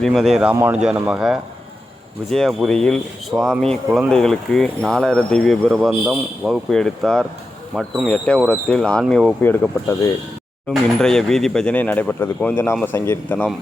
ஸ்ரீமதே ராமானுஜா நமக. விஜயபுரியில் சுவாமி குழந்தைகளுக்கு நாலாயிர திவ்ய பிரபந்தம் வகுப்பு எடுத்தார் மற்றும் எட்டயபுரத்தில் ஆன்மீக வகுப்பு எடுக்கப்பட்டது. இன்றைய வீதி பஜனை நடைபெற்றது. கோவிந்தநாம சங்கீர்த்தனம்.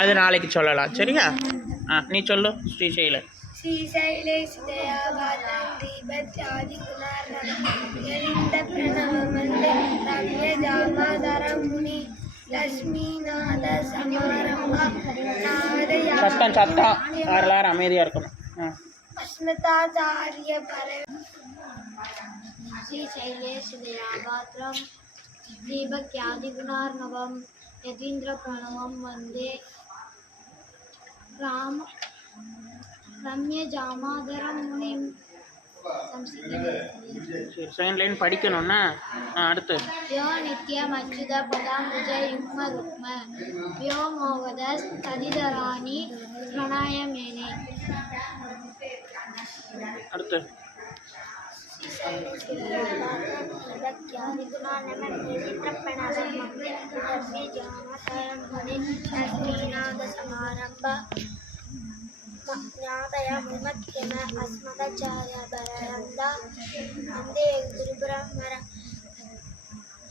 அது நாளைக்கு சொல்லலாம். சரியா? நீ சொல்லு. ஸ்ரீசைல சத்தம் எல்லாரும் அமைதியா இருக்கணும். श्रीशैलेशदयापात्रं दीपक्यादिगुणार्णवं यतीन्द्रप्रणवं वन्दे रम्यजामादरं मुनिं. செகண்ட் லைன் படிக்கணும்னா அடுத்து யோ நித்யம் அச்சுத பதாம்புஜ யுக்ம ருக்ம யோ மோகத ததிதராணி பிரணாயமேனே. அடுத்து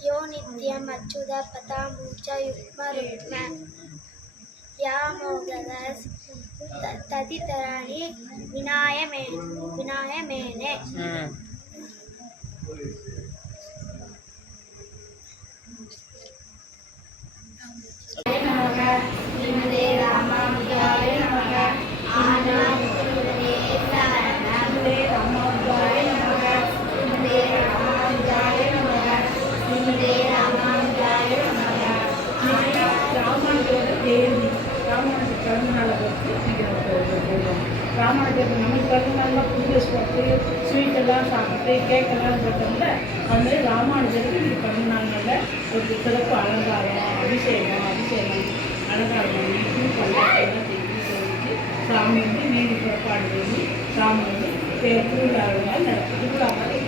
யோ நித்யம் அச்சுத பதாம்புஜ யுக்ம ருக்ம யா மோகதஸ் ததிதராணி விநாயமேனே. ராமானுஜர் நமக்கு பிறந்தநாள்லாம் புது ஸ்போர்ட்டு ஸ்வீட்டெல்லாம் சாப்பிட்டு கேக்கெல்லாம் போட்டோம்ல, அது மாதிரி ராமானுஜருக்கு இது பிறந்தநாள்னால ஒரு சிறப்பு அலங்காரம் அபிஷேகம் அலங்காரம் பண்ணி பல்லாட்டெல்லாம் செஞ்சு சொல்லிட்டு சாமி வந்து நீதி புறப்பாடு பண்ணி சாமி வந்து திருவிழாவில் நடக்கும். திருவிழா மாதிரி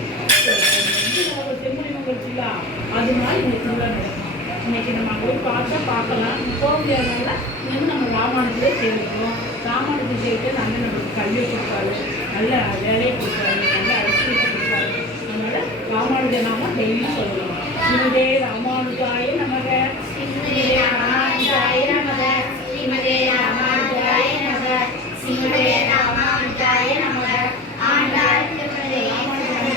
நம்ம செம்மொழி மங்கலத்துலா அது மாதிரி இந்த திருவிழா நடக்கும். இன்றைக்கி நம்ம அங்கே போய் பார்க்கலாம். போக முடியாதனால வந்து நம்ம ராமானுஜரே சேர்ந்துருக்கோம். ராமானுஜர் சேர்த்து நல்ல நம்மளுக்கு கல்வியை கொடுப்பாரு, நல்ல வேலையை கொடுப்பாரு, நல்ல அரசியலை கொடுப்பாரு. அதனால் ராமானுஜர் நாம டெய்லி சொல்லணும். ஸ்ரீமதே ராமானுஜாய நமக, ஸ்ரீமதே ராமானுஜாய நமக, ஸ்ரீமதே ராமானுஜாய நமக, ஸ்ரீமதே ராமானுஜாய நமக. ஆண்டாள் ஸ்ரீமதே ராமானுஜாய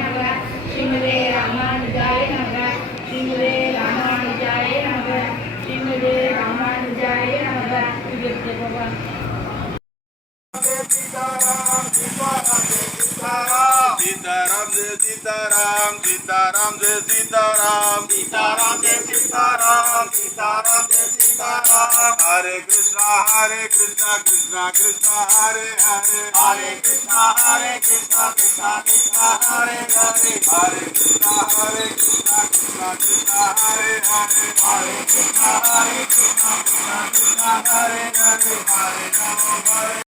நமக, ஸ்ரீமதே ராமானுஜாய நமக, ஸ்ரீமதே ராமானுஜாய நமக, ஸ்ரீமதே ராமானுஜாய நமக. सीताराम जय सीताराम, सीताराम जय सीताराम, सीताराम जय सीताराम, सीताराम जय सीताराम. हरे कृष्णा कृष्णा कृष्णा हरे हरे, हरे कृष्णा कृष्णा कृष्णा हरे हरे, हरे कृष्णा कृष्णा कृष्णा हरे हरे, हरे कृष्णा कृष्णा कृष्णा हरे हरे, हरे राम हरे